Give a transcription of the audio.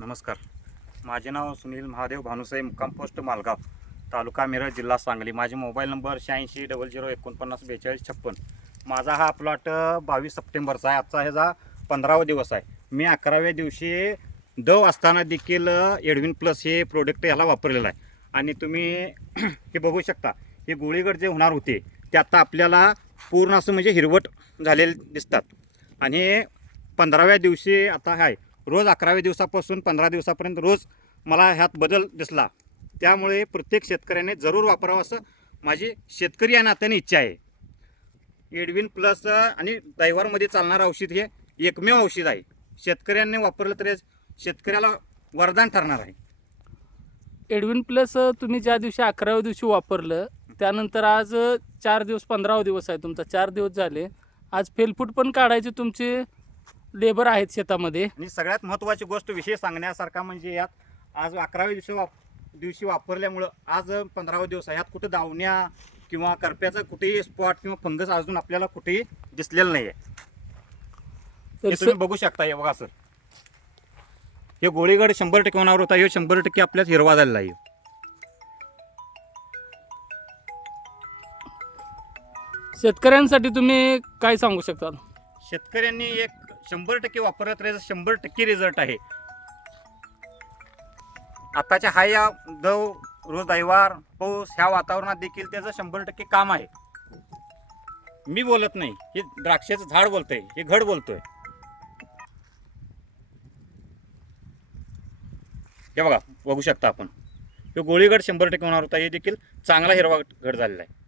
नमस्कार. माझे नाव सुनील महादेव भानुसाई मुक्काम पोस्ट मालगाव तालुका मिरज जिल्हा सांगली. माझे मोबाईल नंबर शहाऐंशी डबल झिरो एकोणपन्नास बेचाळीस छप्पन. माझा हा प्लॉट बावीस सप्टेंबरचा आहे. आजचा ह्याचा पंधरावा दिवस आहे. मी अकराव्या दिवशी दव असताना देखील एडविन प्लस हे प्रोडक्ट याला वापरलेलं आहे. आणि तुम्ही हे बघू शकता हे गोळीगड जे होणार होते ते आता आपल्याला पूर्ण असं म्हणजे हिरवट झालेले दिसतात. आणि पंधराव्या दिवशी आता आहे. रोज अकराव्या दिवसापासून पंधरा दिवसापर्यंत रोज मला ह्यात बदल दिसला. त्यामुळे प्रत्येक शेतकऱ्याने जरूर वापरावं असं माझी शेतकरी या नात्याने इच्छा आहे. एडविन प्लस आणि दैवारमध्ये चालणारं औषध हे एकमेव औषध आहे. शेतकऱ्यांनी वापरलं तरी शेतकऱ्याला वरदान ठरणार आहे. एडविन प्लस तुम्ही ज्या दिवशी अकराव्या दिवशी वापरलं त्यानंतर आज चार दिवस पंधरावा दिवस आहे तुमचा चार दिवस झाले. आज फेलफूट पण काढायची तुमची लेबर आहेत शेतामध्ये. आणि सगळ्यात महत्त्वाची गोष्ट विषय सांगण्यासारखा म्हणजे यात आज अकराव्या दिवशी वाप दिवशी वापरल्यामुळं आज पंधरावा दिवस आहे. यात कुठं दावण्या किंवा करप्याचं कुठेही स्पॉट किंवा फंगस अजून आपल्याला कुठेही दिसलेलं नाही आहे तर तुम्ही बघू शकता हे बघा सर हे गोळीगड शंभर टक्के होणार होता. हे शंभर टक्के आपल्यात हिरवा झालेला आहे शेतकऱ्यांसाठी तुम्ही काय सांगू शकता? शेतकऱ्यांनी एक शंभर टक्के वापरला तर याचा शंभर टक्के रिझल्ट आहे. आताच्या हा या दव रोज दैवार पाऊस ह्या वातावरणात देखील त्याचं शंभर टक्के काम आहे. मी बोलत नाही हे द्राक्षाचं झाड बोलतंय हे घड बोलतोय. हे बघा बघू शकता आपण. हे गोळीगड शंभर टक्के होणार होता हे देखील चांगला हिरवा घड झालेला आहे.